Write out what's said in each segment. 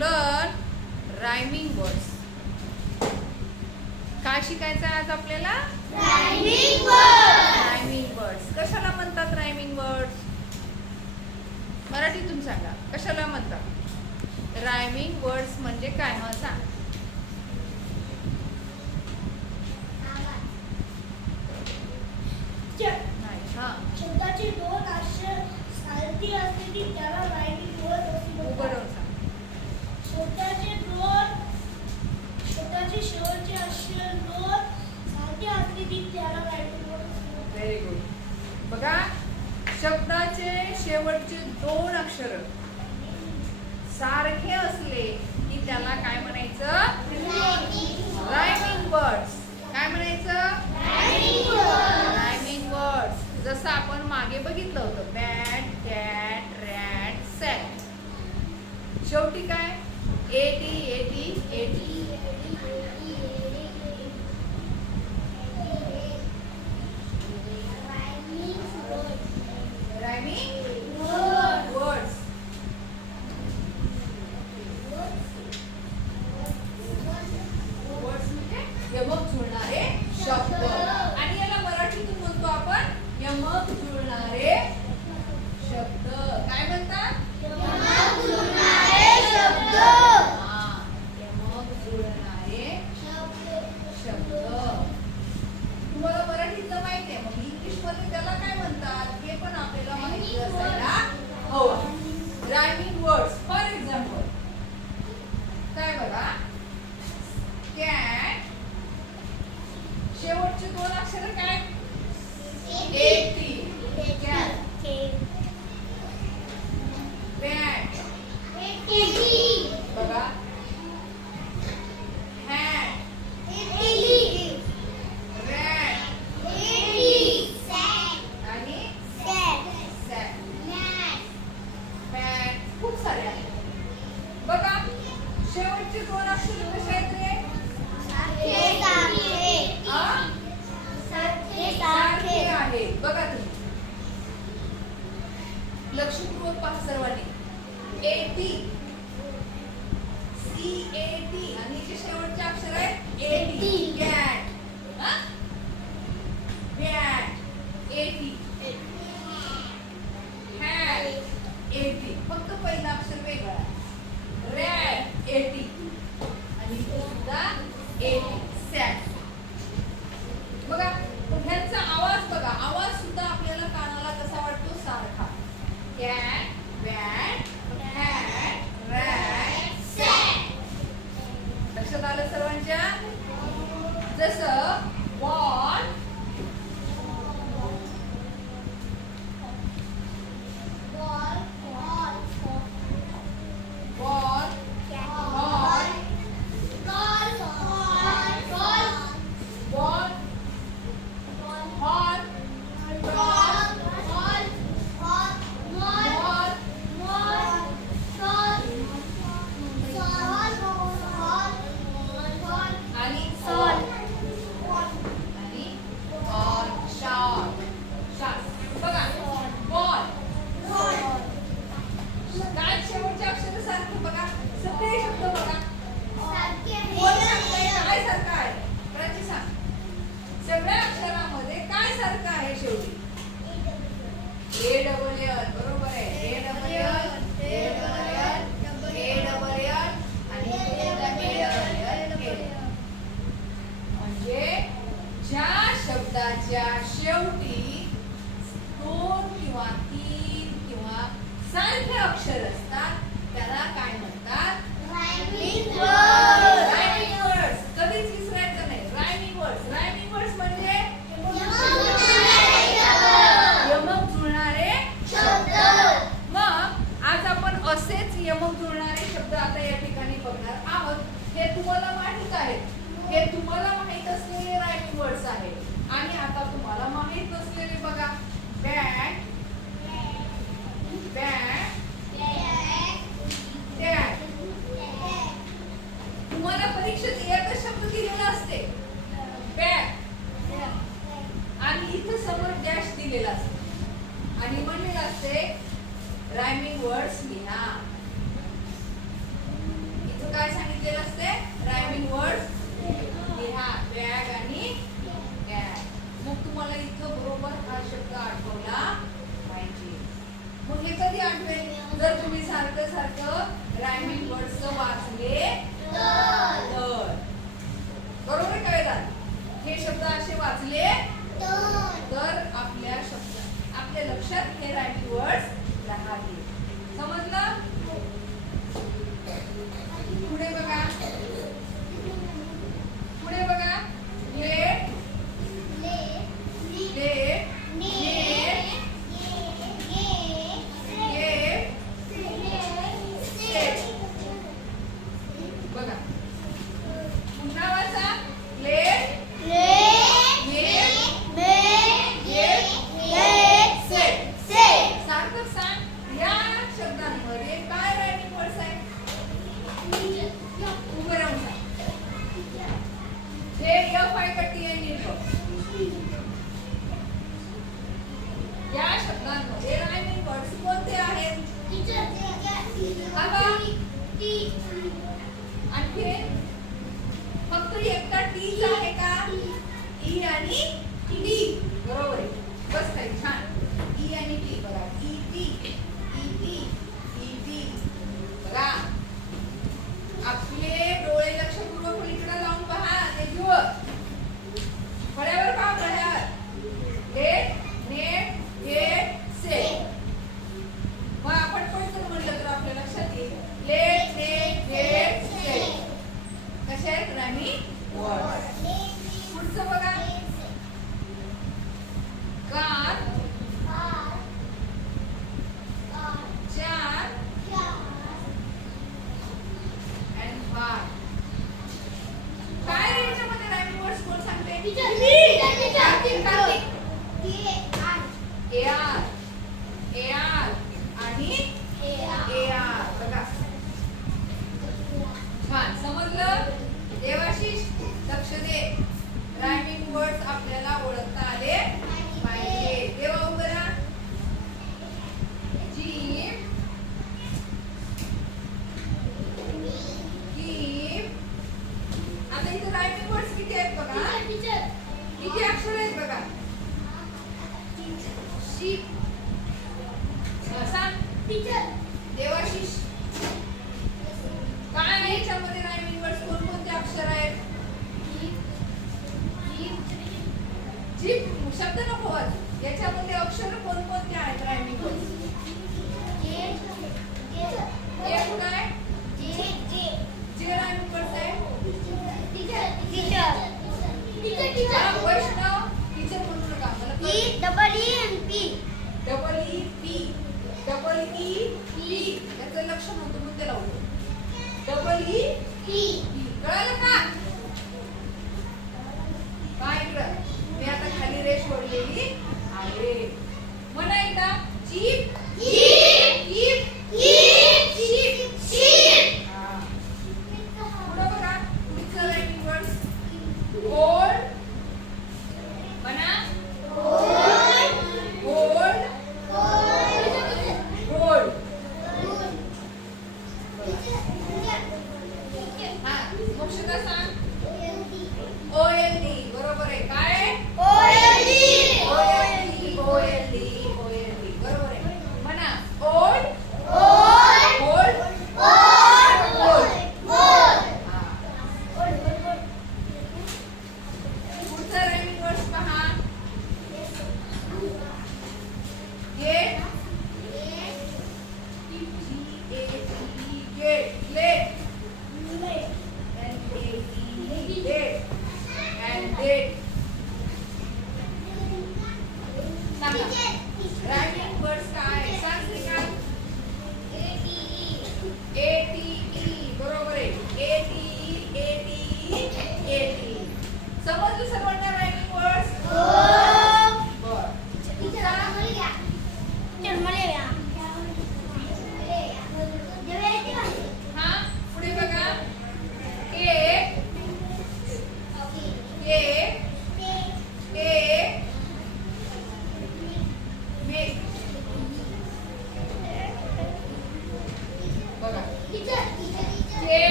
learn rhyming words. काय शिकायचं आहे आज आपल्याला? Rhyming words. Rhyming words. कशाला म्हणतात रायमिंग वर्ड्स? मराठीतून सांगा, कशाला म्हणतात? रायमिंग वर्ड्स म्हणजे काय? मग सांग. नाही. हा, शब्दाचे दोन अक्षर सारखी असली त्याला रायमिंग वर्ड असे उभं म्हणतात. राहून सांग. शब्दाचे शेवटचे अक्षर दोन सारखी असली त्याला रायमिंग वर्ड असे म्हणतात. Very good. बघा, शब्दाचे शेवटचे दोन अक्षर सारखे असले की त्याला काय म्हणायचं? Rhyming words. काय म्हणायचं? Rhyming words. जसं आपण मागे बघितलं होतं, बॅट, कॅट, रॅट, सॅट. शेवटी काय? Eighty eighty eighty. Rhyming words. Words म्हणजे यमक जुळणारे शब्द. आणि याला मराठीतून म्हणतो आपण यमक जुळणारे शब्द. काय म्हणतात? यमक जुळणारे शब्द. हा, यमक जुळणारे शब्द. तुम्हाला मराठीतलं माहिती आहे, मग इंग्लिश मध्ये त्याला काय म्हणतात हे पण आपल्याला माहिती असायला हवं. Rhyming words. फॉर एक्झाम्पल काय बघा, कॅट शेवटचे दोन अक्षर काय? एटी. कॅट. बॅट बघा, हॅट, रॅट आणि सॅट. बॅट. खूप सारे आहेत. बघा, शेवटचे दोन अक्षर कसे आहेत रे? सारखे आहेत. बघा तुम्ही लक्षपूर्वक पहा सर्वांनी. एटी, CAT आणि जे शेवटचे अक्षर आहेत eighty. Cat, bat, eighty, hat, eighty. फक्त पहिला अक्षर वेगळा. रॅट, एटी आणि इथे सुद्धा एटी. सॅट. बघा, ह्यांचा आवाज बघा, आवाज सुद्धा आपल्याला कानाला कसा वाटतो? सारखा. कॅट, बॅट, हॅट, रॅट, सॅट. लक्षात आलं सर्वांच्या? जसं ball, ball, ball, ball, hall, आणि सॉल आणि ऑल. Shot, shot. बघा, बॉल. काय शेवटचे अक्षर सारखे? बघा, सगळे शब्द बघा. कोण सांगतंय काय सारखं आहे? प्राची सांग. सगळ्या अक्षरामध्ये काय सारखं आहे शेवटी? A double L. बरोबर आहे. A double L, A double L, A double L आणि ए डबल एल. म्हणजे ज्या शब्दाच्या शेवटी दोन किंवा तीन किंवा सारखे अक्षर असतात त्याला काय म्हणतात? Rhyming rhyming words. कधीच विसरायचं नाही. Rhyming words. रायमिंग वर्ड्स म्हणजे यमक जुळणारे शब्द. मग आज आपण असेच यमक जुळणारे शब्द आता या ठिकाणी बघणार आहोत. हे तुम्हाला माहित आहेत, हे तुम्हाला माहित असलेले रायमिंग वर्ड्स आहेत. आणि आता तुम्हाला माहित नसलेले बघा, बॅट, बॅट, कॅट. तुम्हाला परीक्षेत एकच शब्द दिलेला असते, बॅट, आणि इथे समोर डॅश दिलेला असते आणि म्हणलेलं असते रायमिंग वर्ड्स लिहा. हे शब्द असे वाचले तर आपल्या लक्षात हे रायटिंग वर्ड्स राहतील. समजलं? पुढे बघा लेट बघा पुन्हा वाचा लेट सारखं सांग. या शब्दांमध्ये काय रायटिंग वर्ड्स आहेत? उभं राहून सांग. हे एफ आहे का टी आहे या शब्दांमध्ये रायटिंग वर्ड्स कोणते आहेत? आणखी फक्त एकटा टीच आहे का? ई आणि टी. बरोबर आहे. बस काय छान. ई आणि टी बघा. ई टी बघा. आपले डोळे लक्षपूर्वक पलीकडे लावून पहा. ते जुळ फळ्यावर पहा. फळ्यावर लेट गेट सेट. मग आपण पण म्हणलं तर आपल्या लक्षात येईल. लेट गेट सेट कशा आहेत रायमिंग वर्ड्स. पुढचं बघा कार चार and bar. काय रे याच्यामध्ये रायमिंग वर्ड्स कोण सांगते? कार्तिक. AR आणि AR बघा. छान समजलं? देवाशिष लक्ष दे. रायमिंग वर्ड्स आपल्याला ओळखता आले पाहिजे. देवा उभं राहा. Jeep keep. आता इथे रायमिंग वर्ड्स किती आहेत बघा. किती अक्षर आहेत बघा. शीप सांग देवाशिष काय आहे याच्यामध्ये रायमिंग वर्ड्स कोणकोणते अक्षर आहेत? जीप शब्द नको वाच. याच्यामध्ये अक्षर कोणकोणते आहेत रायमिंग वर्ड्स? काय जे रायमिंग वर्ड्स आहे? वैष्णव टीचर म्हणू नका मला. डबल ई पी याचं लक्ष नव्हतं म्हणून त्याला होतं. डबल ई पी कळलं का? काय इकडं मी आता खाली रेष ओढलेली आहे. म्हणा एकदा जीप पुढं बघा. पुढचं रायमिंग वर्ड्स गोल्ड. म्हणा गोल्ड. हा मोक्षदा सांग. OLD बरोबर आहे. काय OLD बरोबर आहे.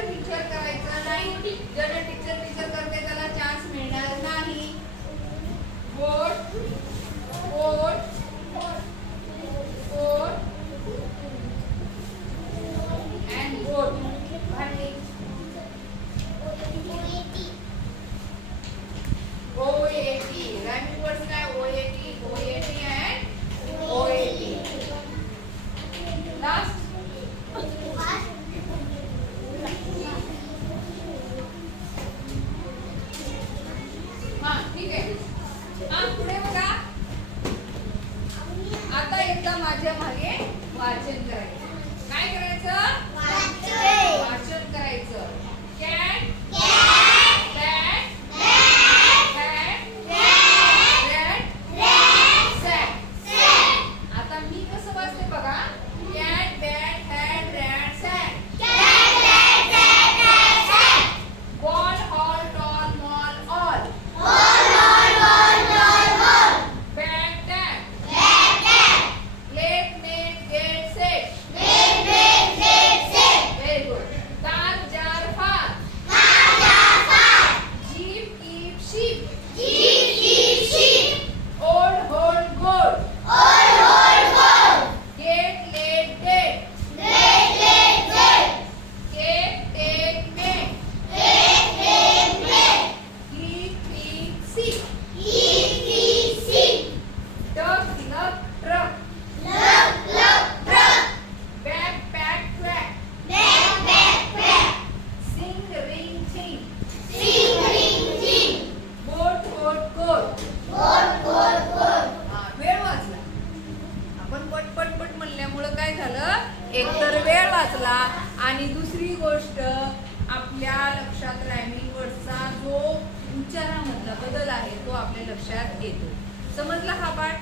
टीचर करायचं नाही. ज्याला टीचर करते त्याला चान्स मिळणार नाही. बोट अँड बोट भांडी. OAT rhyming words काय OAT and OAT. Last ठीक आहे. पुढे बघा. आता एकदा माझ्या मागे वाचन करायचं. काय करायचं? वाचन करायचं. कॅट बॅट आता मी कसं वाचते बघा. Cat bat hat rat sat. Ball hall doll mall all. Bat tat. Let net get set. Very good. Car jar far. Jeep keep sheep. Old hold gold. Get let date. Cake take make. Heap peak seek. Duck luck truck. Back pack crack. Sing ring thing. Boat coat coat. वेळ वाचला. आपण पट म्हणल्यामुळं काय झालं. एकतर वेळ वाचला आणि दुसरी गोष्ट आपल्या लक्षात रायमिंग वर्डचा जो उच्चारामधला बदल आहे तो आपल्या लक्षात येतो. समजला हा पाठ?